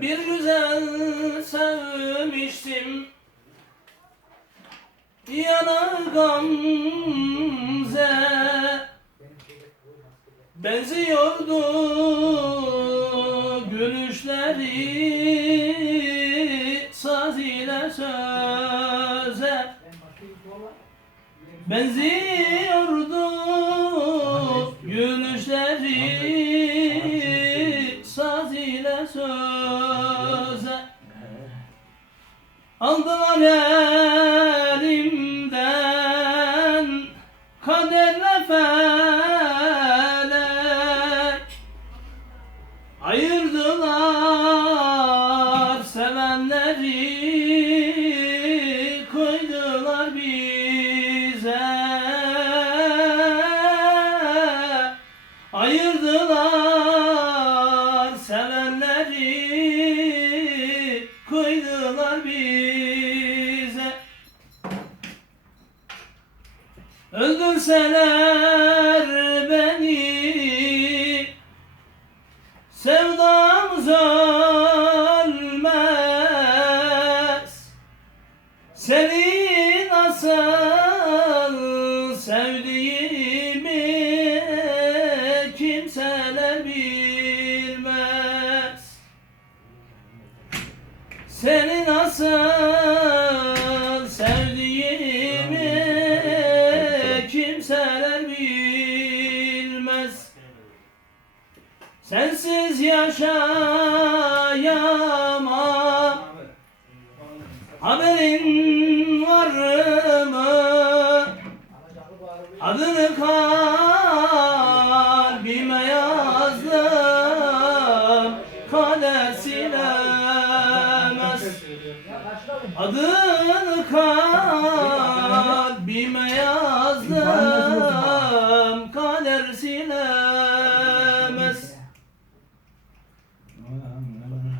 Bir güzel sevmiştim. Yanar gamze Benziyordu gülüşleri. Saz ile söze Benziyordu gülüşleri. Saz ile söze Aldılar elimden kaderle felek. Ayırdılar sevenleri koydular bize. Ayırdılar sevenleri koydular bize. Öldürseler beni. Sevdamız ölmez Seni nasıl Seni nasıl sevdiğimi kimseler bilmez. Sensiz yaşayamam. Haberin var mı? Adını kalbime yazdım. Kader Adını kalbime yazdım